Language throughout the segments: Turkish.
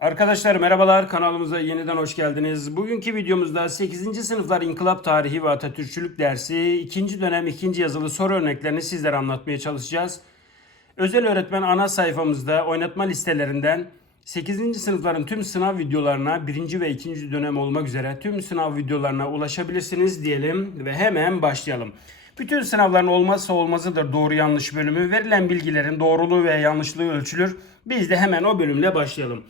Arkadaşlar merhabalar kanalımıza yeniden hoş geldiniz. Bugünkü videomuzda 8. sınıflar İnkılap Tarihi ve Atatürkçülük dersi 2. dönem 2. yazılı soru örneklerini sizlere anlatmaya çalışacağız. Özel öğretmen ana sayfamızda oynatma listelerinden 8. sınıfların tüm sınav videolarına 1. ve 2. dönem olmak üzere tüm sınav videolarına ulaşabilirsiniz diyelim ve hemen başlayalım. Bütün sınavların olmazsa olmazıdır doğru yanlış bölümü. Verilen bilgilerin doğruluğu ve yanlışlığı ölçülür. Biz de hemen o bölümle başlayalım.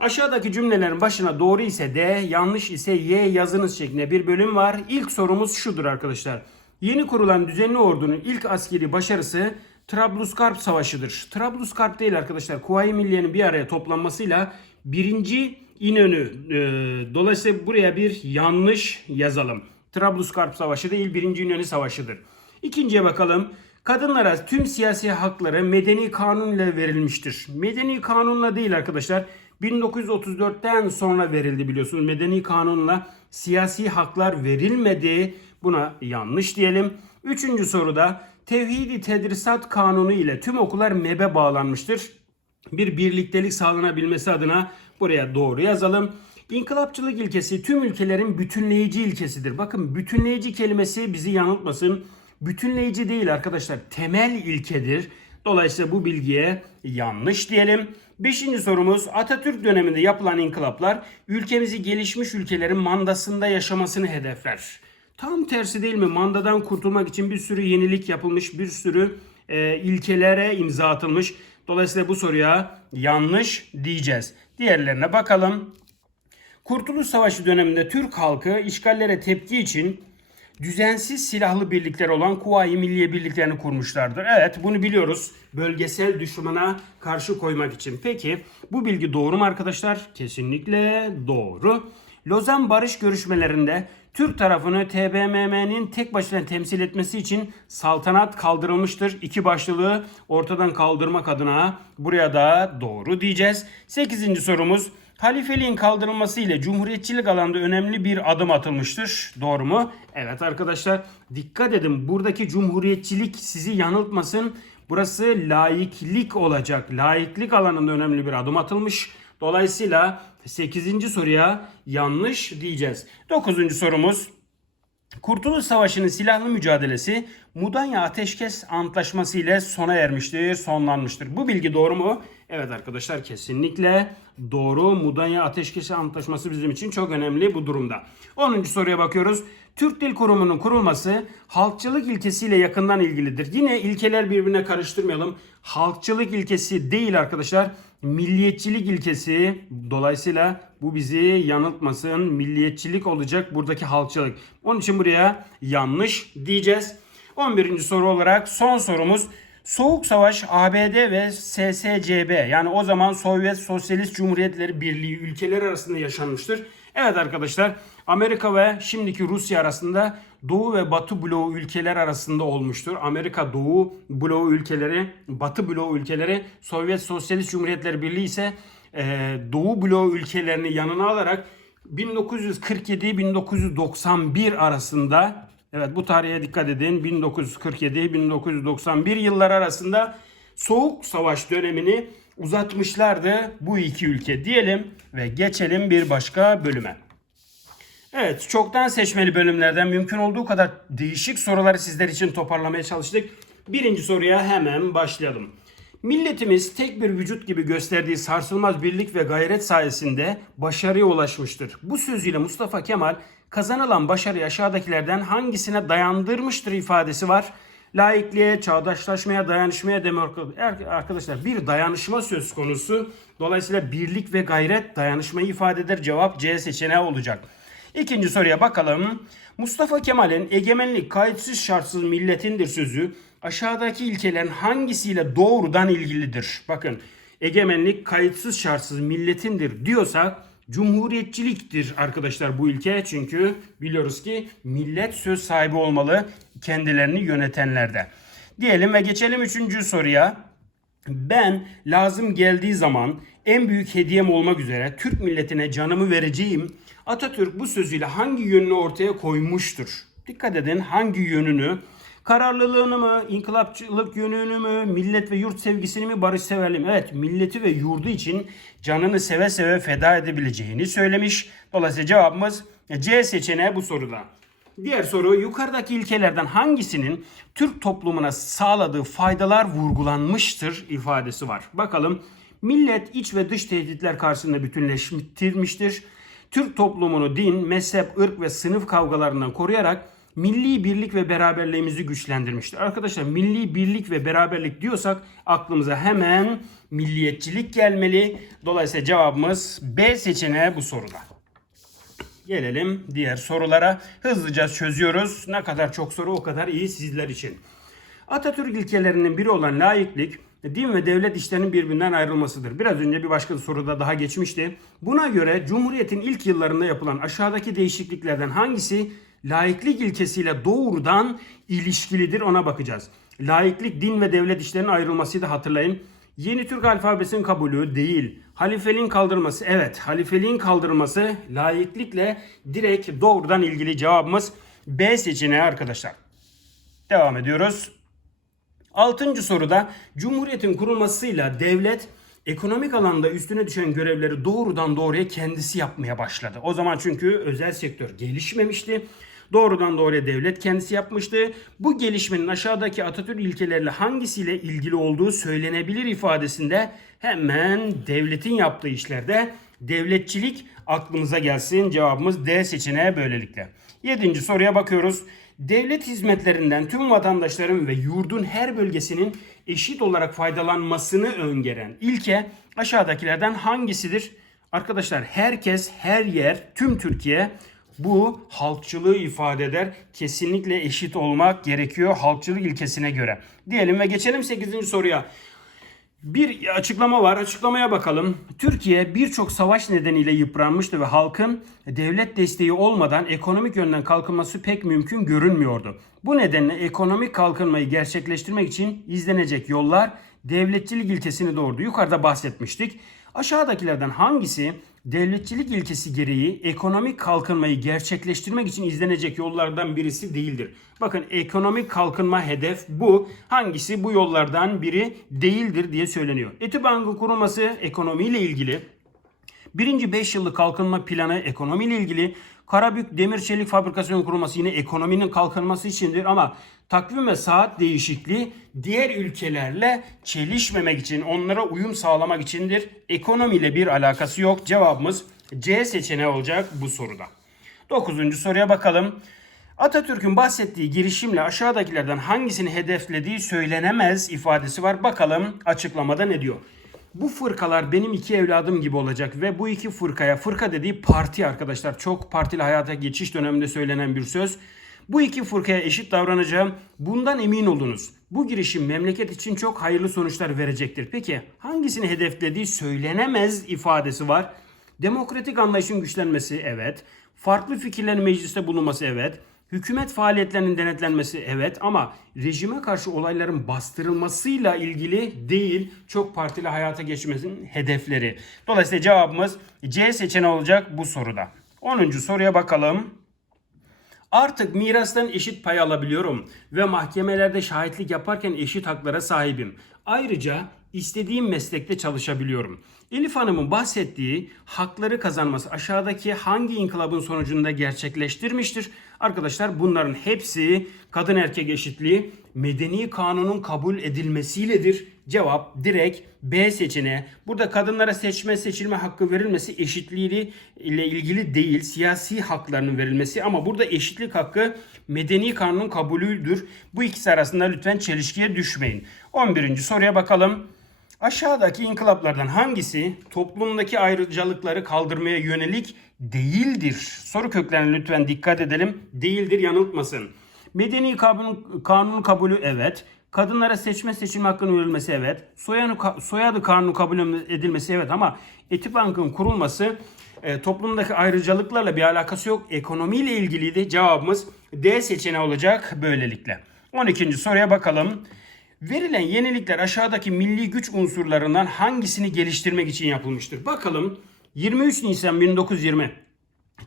Aşağıdaki cümlelerin başına doğru ise D, yanlış ise Y yazınız şeklinde bir bölüm var. İlk sorumuz şudur arkadaşlar. Yeni kurulan düzenli ordunun ilk askeri başarısı Trablusgarp Savaşı'dır. Trablusgarp değil arkadaşlar. Kuvayi Milliye'nin bir araya toplanmasıyla birinci İnönü. E, dolayısıyla buraya bir yanlış yazalım. Trablusgarp Savaşı değil birinci İnönü Savaşı'dır. İkinciye bakalım. Kadınlara tüm siyasi hakları medeni kanun ile verilmiştir. Medeni kanunla değil arkadaşlar. 1934'ten sonra verildi biliyorsunuz. Medeni kanunla siyasi haklar verilmedi. Buna yanlış diyelim. Üçüncü soruda Tevhidi Tedrisat Kanunu ile tüm okullar MEB'e bağlanmıştır. Bir birliktelik sağlanabilmesi adına buraya doğru yazalım. İnkılapçılık ilkesi tüm ülkelerin bütünleyici ilkesidir. Bakın bütünleyici kelimesi bizi yanıltmasın. Bütünleyici değil arkadaşlar temel ilkedir. Dolayısıyla bu bilgiye yanlış diyelim. Beşinci sorumuz Atatürk döneminde yapılan inkılaplar ülkemizi gelişmiş ülkelerin mandasında yaşamasını hedefler. Tam tersi değil mi? Mandadan kurtulmak için bir sürü yenilik yapılmış, bir sürü e, ilkelere imza atılmış. Dolayısıyla bu soruya yanlış diyeceğiz. Diğerlerine bakalım. Kurtuluş Savaşı döneminde Türk halkı işgallere tepki için düzensiz silahlı birlikler olan Kuvayi Milliye Birliklerini kurmuşlardır. Evet bunu biliyoruz. Bölgesel düşmana karşı koymak için. Peki bu bilgi doğru mu arkadaşlar? Kesinlikle doğru. Lozan Barış görüşmelerinde Türk tarafını TBMM'nin tek başına temsil etmesi için saltanat kaldırılmıştır. İki başlılığı ortadan kaldırmak adına buraya da doğru diyeceğiz. Sekizinci sorumuz. Halifeliğin kaldırılması ile cumhuriyetçilik alanda önemli bir adım atılmıştır. Doğru mu? Evet arkadaşlar dikkat edin buradaki cumhuriyetçilik sizi yanıltmasın. Burası laiklik olacak. Laiklik alanında önemli bir adım atılmış. Dolayısıyla 8. soruya yanlış diyeceğiz. 9. sorumuz Kurtuluş Savaşı'nın silahlı mücadelesi Mudanya Ateşkes Antlaşması ile sona ermiştir, sonlanmıştır. Bu bilgi doğru mu? Evet arkadaşlar kesinlikle doğru. Mudanya Ateşkes Antlaşması bizim için çok önemli bu durumda. 10. soruya bakıyoruz. Türk Dil Kurumu'nun kurulması halkçılık ilkesiyle yakından ilgilidir. Yine ilkeler birbirine karıştırmayalım. Halkçılık ilkesi değil arkadaşlar. Milliyetçilik ilkesi. Dolayısıyla bu bizi yanıltmasın. Milliyetçilik olacak buradaki halkçılık. Onun için buraya yanlış diyeceğiz. 11. soru olarak son sorumuz. Soğuk Savaş ABD ve SSCB yani o zaman Sovyet Sosyalist Cumhuriyetleri Birliği ülkeler arasında yaşanmıştır. Evet arkadaşlar Amerika ve şimdiki Rusya arasında Doğu ve Batı bloğu ülkeler arasında olmuştur. Amerika Doğu bloğu ülkeleri, Batı bloğu ülkeleri, Sovyet Sosyalist Cumhuriyetleri Birliği ise e, Doğu bloğu ülkelerini yanına alarak 1947-1991 arasında Evet bu tarihe dikkat edin. 1947-1991 yıllar arasında Soğuk Savaş dönemini uzatmışlardı bu iki ülke diyelim ve geçelim bir başka bölüme. Evet çoktan seçmeli bölümlerden mümkün olduğu kadar değişik soruları sizler için toparlamaya çalıştık. Birinci soruya hemen başlayalım. Milletimiz tek bir vücut gibi gösterdiği sarsılmaz birlik ve gayret sayesinde başarıya ulaşmıştır. Bu sözüyle Mustafa Kemal kazanılan başarıyı aşağıdakilerden hangisine dayandırmıştır ifadesi var. Laikliğe, çağdaşlaşmaya, dayanışmaya demokrasi. Arkadaşlar bir dayanışma söz konusu. Dolayısıyla birlik ve gayret dayanışmayı ifade eder. Cevap C seçeneği olacak. İkinci soruya bakalım. Mustafa Kemal'in egemenlik kayıtsız şartsız milletindir sözü aşağıdaki ilkelerin hangisiyle doğrudan ilgilidir? Bakın egemenlik kayıtsız şartsız milletindir diyorsak cumhuriyetçiliktir arkadaşlar bu ilke. Çünkü biliyoruz ki millet söz sahibi olmalı kendilerini yönetenlerde. Diyelim ve geçelim üçüncü soruya. Ben lazım geldiği zaman en büyük hediyem olmak üzere Türk milletine canımı vereceğim. Atatürk bu sözüyle hangi yönünü ortaya koymuştur? Dikkat edin hangi yönünü Kararlılığını mı, inkılapçılık yönünü mü, millet ve yurt sevgisini mi, barışseverliği mi? Evet, milleti ve yurdu için canını seve seve feda edebileceğini söylemiş. Dolayısıyla cevabımız C seçeneği bu soruda. Diğer soru yukarıdaki ilkelerden hangisinin Türk toplumuna sağladığı faydalar vurgulanmıştır ifadesi var. Bakalım millet iç ve dış tehditler karşısında bütünleştirmiştir. Türk toplumunu din, mezhep, ırk ve sınıf kavgalarından koruyarak milli birlik ve beraberliğimizi güçlendirmiştir. Arkadaşlar milli birlik ve beraberlik diyorsak aklımıza hemen milliyetçilik gelmeli. Dolayısıyla cevabımız B seçeneği bu soruda. Gelelim diğer sorulara. Hızlıca çözüyoruz. Ne kadar çok soru o kadar iyi sizler için. Atatürk ilkelerinin biri olan laiklik, din ve devlet işlerinin birbirinden ayrılmasıdır. Biraz önce bir başka soruda daha geçmişti. Buna göre Cumhuriyet'in ilk yıllarında yapılan aşağıdaki değişikliklerden hangisi laiklik ilkesiyle doğrudan ilişkilidir ona bakacağız. Laiklik din ve devlet işlerinin ayrılmasıydı hatırlayın. Yeni Türk alfabesinin kabulü değil. Halifeliğin kaldırılması evet. Halifeliğin kaldırılması laiklikle direkt doğrudan ilgili cevabımız B seçeneği arkadaşlar. Devam ediyoruz. Altıncı soruda Cumhuriyet'in kurulmasıyla devlet ekonomik alanda üstüne düşen görevleri doğrudan doğruya kendisi yapmaya başladı. O zaman çünkü özel sektör gelişmemişti. Doğrudan doğruya devlet kendisi yapmıştı. Bu gelişmenin aşağıdaki Atatürk ilkeleriyle hangisiyle ilgili olduğu söylenebilir ifadesinde hemen devletin yaptığı işlerde devletçilik aklımıza gelsin. Cevabımız D seçeneği böylelikle. Yedinci soruya bakıyoruz. Devlet hizmetlerinden tüm vatandaşların ve yurdun her bölgesinin eşit olarak faydalanmasını öngören ilke aşağıdakilerden hangisidir? Arkadaşlar herkes, her yer, tüm Türkiye bu halkçılığı ifade eder. Kesinlikle eşit olmak gerekiyor halkçılık ilkesine göre. Diyelim ve geçelim 8. soruya. Bir açıklama var. Açıklamaya bakalım. Türkiye birçok savaş nedeniyle yıpranmıştı ve halkın devlet desteği olmadan ekonomik yönden kalkınması pek mümkün görünmüyordu. Bu nedenle ekonomik kalkınmayı gerçekleştirmek için izlenecek yollar devletçilik ilkesini doğurdu. Yukarıda bahsetmiştik. Aşağıdakilerden hangisi devletçilik ilkesi gereği ekonomik kalkınmayı gerçekleştirmek için izlenecek yollardan birisi değildir. Bakın ekonomik kalkınma hedef bu. Hangisi bu yollardan biri değildir diye söyleniyor. Etibank'ın kurulması ekonomiyle ilgili. Birinci 5 yıllık kalkınma planı ekonomiyle ilgili. Karabük Demir Çelik Fabrikası'nın kurulması yine ekonominin kalkınması içindir ama takvim ve saat değişikliği diğer ülkelerle çelişmemek için, onlara uyum sağlamak içindir. Ekonomiyle bir alakası yok. Cevabımız C seçeneği olacak bu soruda. Dokuzuncu soruya bakalım. Atatürk'ün bahsettiği girişimle aşağıdakilerden hangisini hedeflediği söylenemez ifadesi var. Bakalım açıklamada ne diyor? Bu fırkalar benim iki evladım gibi olacak ve bu iki fırkaya, fırka dediği parti arkadaşlar çok partili hayata geçiş döneminde söylenen bir söz. Bu iki fırkaya eşit davranacağım. Bundan emin olunuz. Bu girişim memleket için çok hayırlı sonuçlar verecektir. Peki hangisini hedeflediği söylenemez ifadesi var. Demokratik anlayışın güçlenmesi evet. Farklı fikirlerin mecliste bulunması evet. Hükümet faaliyetlerinin denetlenmesi evet ama rejime karşı olayların bastırılmasıyla ilgili değil çok partili hayata geçmesinin hedefleri. Dolayısıyla cevabımız C seçeneği olacak bu soruda. 10. soruya bakalım. Artık mirastan eşit pay alabiliyorum ve mahkemelerde şahitlik yaparken eşit haklara sahibim. Ayrıca istediğim meslekte çalışabiliyorum. Elif Hanım'ın bahsettiği hakları kazanması aşağıdaki hangi inkılabın sonucunda gerçekleştirmiştir? Arkadaşlar bunların hepsi kadın erkek eşitliği medeni kanunun kabul edilmesiyledir. Cevap direkt B seçeneği. Burada kadınlara seçme seçilme hakkı verilmesi eşitliği ile ilgili değil. Siyasi haklarının verilmesi ama burada eşitlik hakkı medeni kanunun kabulüdür. Bu ikisi arasında lütfen çelişkiye düşmeyin. 11. soruya bakalım. Aşağıdaki inkılaplardan hangisi toplumdaki ayrıcalıkları kaldırmaya yönelik değildir? Soru köklerine lütfen dikkat edelim. Değildir yanıltmasın. Medeni kanun, kanun kabulü evet. Kadınlara seçme seçilme hakkının verilmesi evet. Soyadı, soyadı kanunu kabul edilmesi evet ama Etibank'ın kurulması e, toplumdaki ayrıcalıklarla bir alakası yok. Ekonomiyle ilgiliydi. Cevabımız D seçeneği olacak böylelikle. 12. soruya bakalım. Verilen yenilikler aşağıdaki milli güç unsurlarından hangisini geliştirmek için yapılmıştır? Bakalım. 23 Nisan 1920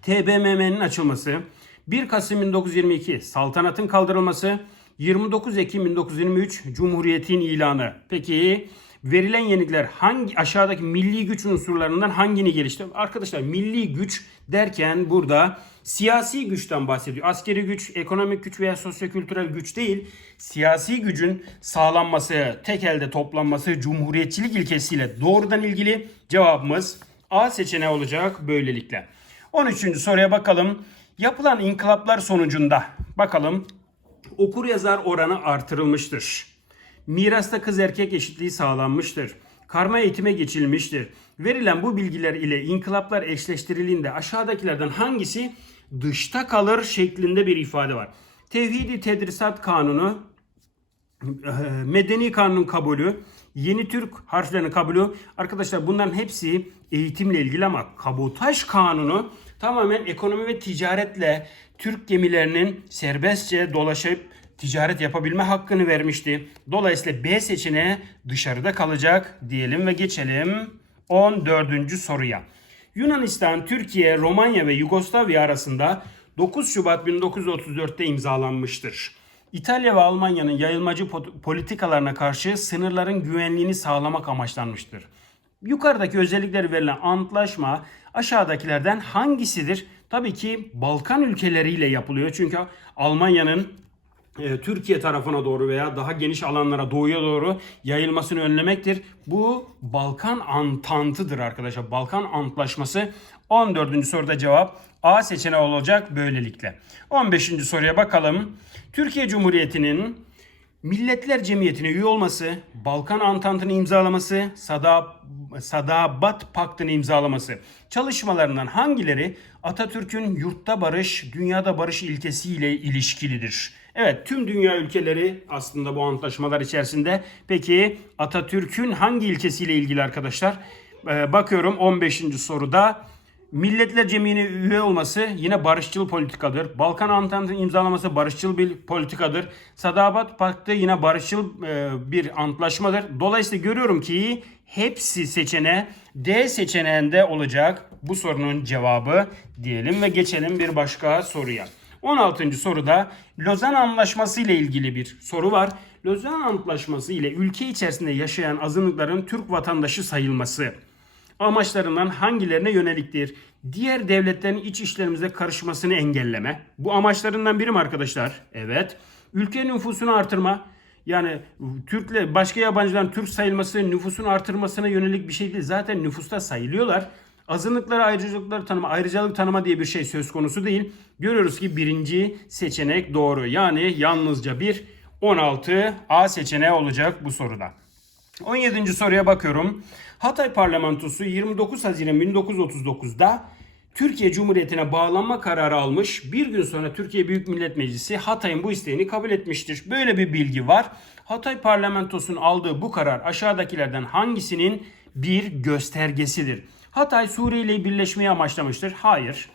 TBMM'nin açılması, 1 Kasım 1922 saltanatın kaldırılması, 29 Ekim 1923 Cumhuriyet'in ilanı. Peki verilen yenilikler hangi aşağıdaki milli güç unsurlarından hangini gelişti? Arkadaşlar milli güç derken burada siyasi güçten bahsediyor. Askeri güç, ekonomik güç veya sosyokültürel güç değil. Siyasi gücün sağlanması, tek elde toplanması, cumhuriyetçilik ilkesiyle doğrudan ilgili cevabımız A seçeneği olacak böylelikle. 13. soruya bakalım. Yapılan inkılaplar sonucunda bakalım okur yazar oranı artırılmıştır. Mirasta kız erkek eşitliği sağlanmıştır. Karma eğitime geçilmiştir. Verilen bu bilgiler ile inkılaplar eşleştirildiğinde aşağıdakilerden hangisi dışta kalır şeklinde bir ifade var. Tevhidi Tedrisat Kanunu, Medeni Kanun kabulü, Yeni Türk harflerinin kabulü. Arkadaşlar bunların hepsi eğitimle ilgili ama kabotaj kanunu tamamen ekonomi ve ticaretle Türk gemilerinin serbestçe dolaşıp ticaret yapabilme hakkını vermişti. Dolayısıyla B seçeneği dışarıda kalacak diyelim ve geçelim 14. soruya. Yunanistan, Türkiye, Romanya ve Yugoslavya arasında 9 Şubat 1934'te imzalanmıştır. İtalya ve Almanya'nın yayılmacı po- politikalarına karşı sınırların güvenliğini sağlamak amaçlanmıştır. Yukarıdaki özellikleri verilen antlaşma aşağıdakilerden hangisidir? Tabii ki Balkan ülkeleriyle yapılıyor. Çünkü Almanya'nın Türkiye tarafına doğru veya daha geniş alanlara doğuya doğru yayılmasını önlemektir. Bu Balkan Antantı'dır arkadaşlar. Balkan Antlaşması 14. soruda cevap A seçeneği olacak böylelikle. 15. soruya bakalım. Türkiye Cumhuriyeti'nin Milletler Cemiyeti'ne üye olması, Balkan Antantı'nı imzalaması, Sada, Sadabat Paktı'nı imzalaması çalışmalarından hangileri Atatürk'ün yurtta barış, dünyada barış ilkesiyle ilişkilidir? Evet tüm dünya ülkeleri aslında bu antlaşmalar içerisinde. Peki Atatürk'ün hangi ilkesiyle ilgili arkadaşlar? Ee, bakıyorum 15. soruda Milletler Cemiyeti'ne üye olması yine barışçıl politikadır. Balkan Antantı'nın imzalaması barışçıl bir politikadır. Sadabat Paktı yine barışçıl e, bir antlaşmadır. Dolayısıyla görüyorum ki hepsi seçeneği D seçeneğinde olacak bu sorunun cevabı diyelim ve geçelim bir başka soruya. 16. soruda Lozan Antlaşması ile ilgili bir soru var. Lozan Antlaşması ile ülke içerisinde yaşayan azınlıkların Türk vatandaşı sayılması amaçlarından hangilerine yöneliktir? Diğer devletlerin iç işlerimize karışmasını engelleme. Bu amaçlarından biri mi arkadaşlar? Evet. Ülke nüfusunu artırma. Yani Türkle başka yabancıların Türk sayılması nüfusun artırmasına yönelik bir şey değil. Zaten nüfusta sayılıyorlar. Azınlıklara ayrıcalıkları tanıma, ayrıcalık tanıma diye bir şey söz konusu değil. Görüyoruz ki birinci seçenek doğru. Yani yalnızca bir 16 A seçeneği olacak bu soruda. 17. soruya bakıyorum. Hatay Parlamentosu 29 Haziran 1939'da Türkiye Cumhuriyeti'ne bağlanma kararı almış. Bir gün sonra Türkiye Büyük Millet Meclisi Hatay'ın bu isteğini kabul etmiştir. Böyle bir bilgi var. Hatay Parlamentosu'nun aldığı bu karar aşağıdakilerden hangisinin bir göstergesidir? Hatay Suriye ile birleşmeyi amaçlamıştır. Hayır.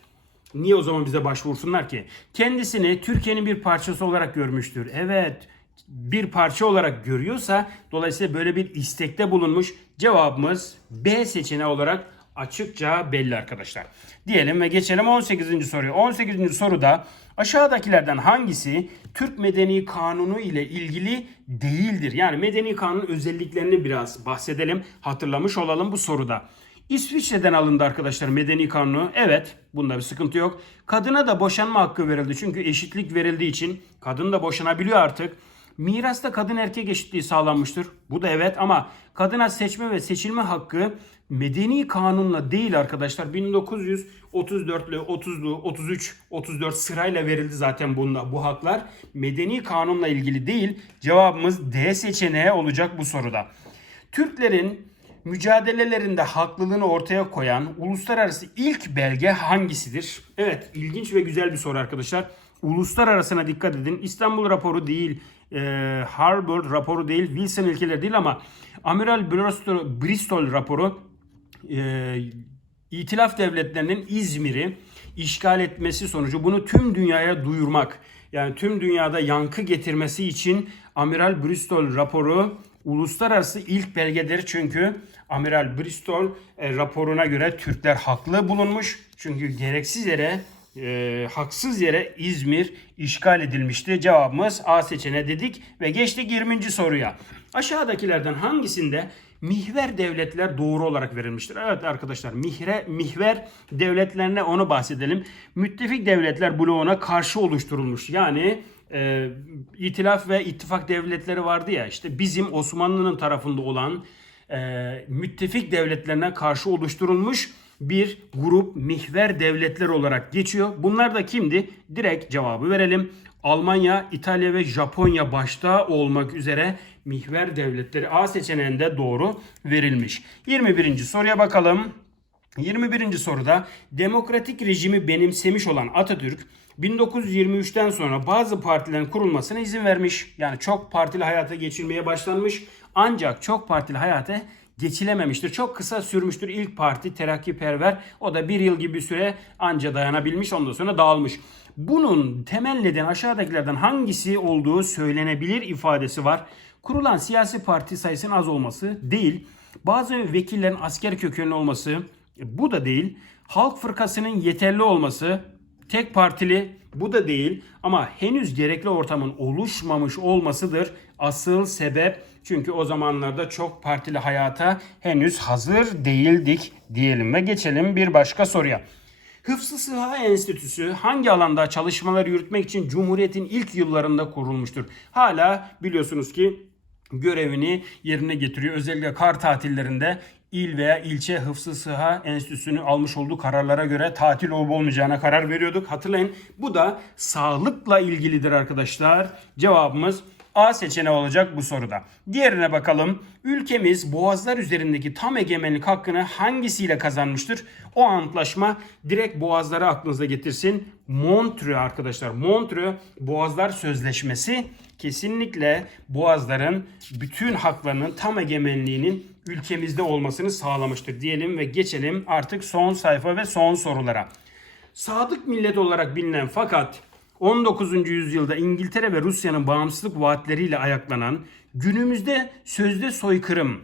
Niye o zaman bize başvursunlar ki? Kendisini Türkiye'nin bir parçası olarak görmüştür. Evet bir parça olarak görüyorsa dolayısıyla böyle bir istekte bulunmuş. Cevabımız B seçeneği olarak açıkça belli arkadaşlar. Diyelim ve geçelim 18. soruya. 18. soruda aşağıdakilerden hangisi Türk Medeni Kanunu ile ilgili değildir? Yani Medeni Kanun özelliklerini biraz bahsedelim. Hatırlamış olalım bu soruda. İsviçre'den alındı arkadaşlar medeni kanunu. Evet bunda bir sıkıntı yok. Kadına da boşanma hakkı verildi. Çünkü eşitlik verildiği için kadın da boşanabiliyor artık. Mirasta kadın erkek eşitliği sağlanmıştır. Bu da evet ama kadına seçme ve seçilme hakkı medeni kanunla değil arkadaşlar. 1934'lü, 30'lu, 33, 34 sırayla verildi zaten bunda bu haklar. Medeni kanunla ilgili değil. Cevabımız D seçeneği olacak bu soruda. Türklerin mücadelelerinde haklılığını ortaya koyan uluslararası ilk belge hangisidir? Evet ilginç ve güzel bir soru arkadaşlar. Uluslararasına dikkat edin. İstanbul raporu değil, e, Harvard raporu değil, Wilson ilkeleri değil ama Amiral Bristol, Bristol raporu e, İtilaf devletlerinin İzmir'i işgal etmesi sonucu bunu tüm dünyaya duyurmak yani tüm dünyada yankı getirmesi için Amiral Bristol raporu uluslararası ilk belgedir çünkü Amiral Bristol e, raporuna göre Türkler haklı bulunmuş. Çünkü gereksiz yere e, haksız yere İzmir işgal edilmişti? Cevabımız A seçeneği dedik ve geçtik 20. soruya. Aşağıdakilerden hangisinde mihver devletler doğru olarak verilmiştir? Evet arkadaşlar mihre, mihver devletlerine onu bahsedelim. Müttefik devletler bloğuna karşı oluşturulmuş. Yani e, itilaf ve ittifak devletleri vardı ya işte bizim Osmanlı'nın tarafında olan e, müttefik devletlerine karşı oluşturulmuş bir grup mihver devletler olarak geçiyor. Bunlar da kimdi? Direkt cevabı verelim. Almanya, İtalya ve Japonya başta olmak üzere mihver devletleri A seçeneğinde doğru verilmiş. 21. soruya bakalım. 21. soruda demokratik rejimi benimsemiş olan Atatürk 1923'ten sonra bazı partilerin kurulmasına izin vermiş. Yani çok partili hayata geçilmeye başlanmış. Ancak çok partili hayata geçilememiştir. Çok kısa sürmüştür ilk parti terakkiperver. O da bir yıl gibi bir süre anca dayanabilmiş ondan sonra dağılmış. Bunun temel neden aşağıdakilerden hangisi olduğu söylenebilir ifadesi var. Kurulan siyasi parti sayısının az olması değil. Bazı vekillerin asker kökenli olması bu da değil. Halk fırkasının yeterli olması tek partili bu da değil ama henüz gerekli ortamın oluşmamış olmasıdır asıl sebep. Çünkü o zamanlarda çok partili hayata henüz hazır değildik diyelim ve geçelim bir başka soruya. Hıfzı Sıha Enstitüsü hangi alanda çalışmalar yürütmek için Cumhuriyet'in ilk yıllarında kurulmuştur? Hala biliyorsunuz ki görevini yerine getiriyor. Özellikle kar tatillerinde il veya ilçe hıfzı sıha enstitüsünü almış olduğu kararlara göre tatil olup olmayacağına karar veriyorduk. Hatırlayın bu da sağlıkla ilgilidir arkadaşlar. Cevabımız A seçeneği olacak bu soruda. Diğerine bakalım. Ülkemiz boğazlar üzerindeki tam egemenlik hakkını hangisiyle kazanmıştır? O antlaşma direkt boğazları aklınıza getirsin. Montreux arkadaşlar. Montreux Boğazlar Sözleşmesi kesinlikle boğazların bütün haklarının tam egemenliğinin ülkemizde olmasını sağlamıştır diyelim ve geçelim artık son sayfa ve son sorulara. Sadık millet olarak bilinen fakat 19. yüzyılda İngiltere ve Rusya'nın bağımsızlık vaatleriyle ayaklanan günümüzde sözde soykırım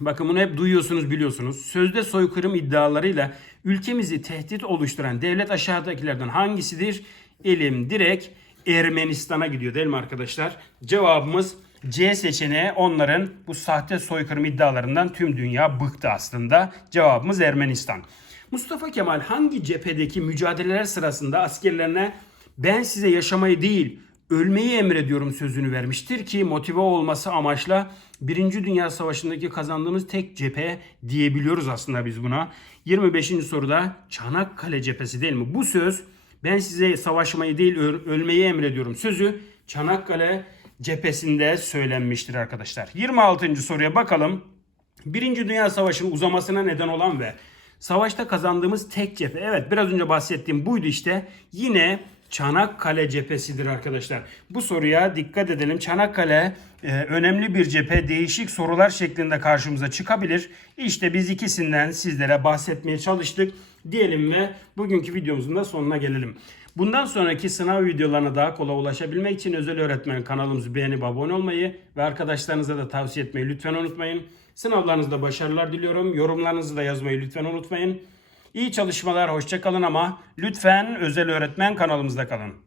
Bakın bunu hep duyuyorsunuz biliyorsunuz. Sözde soykırım iddialarıyla ülkemizi tehdit oluşturan devlet aşağıdakilerden hangisidir? Elim direkt Ermenistan'a gidiyor değil mi arkadaşlar? Cevabımız C seçeneği onların bu sahte soykırım iddialarından tüm dünya bıktı aslında. Cevabımız Ermenistan. Mustafa Kemal hangi cephedeki mücadeleler sırasında askerlerine ben size yaşamayı değil ölmeyi emrediyorum sözünü vermiştir ki motive olması amaçla Birinci Dünya Savaşı'ndaki kazandığımız tek cephe diyebiliyoruz aslında biz buna. 25. soruda Çanakkale cephesi değil mi? Bu söz ben size savaşmayı değil ölmeyi emrediyorum sözü Çanakkale cephesinde söylenmiştir arkadaşlar. 26. soruya bakalım. Birinci Dünya Savaşı'nın uzamasına neden olan ve savaşta kazandığımız tek cephe. Evet biraz önce bahsettiğim buydu işte. Yine Çanakkale cephesidir arkadaşlar. Bu soruya dikkat edelim. Çanakkale e, önemli bir cephe. Değişik sorular şeklinde karşımıza çıkabilir. İşte biz ikisinden sizlere bahsetmeye çalıştık. Diyelim ve bugünkü videomuzun da sonuna gelelim. Bundan sonraki sınav videolarına daha kolay ulaşabilmek için özel öğretmen kanalımızı beğenip abone olmayı ve arkadaşlarınıza da tavsiye etmeyi lütfen unutmayın. Sınavlarınızda başarılar diliyorum. Yorumlarınızı da yazmayı lütfen unutmayın. İyi çalışmalar, hoşça kalın ama lütfen özel öğretmen kanalımızda kalın.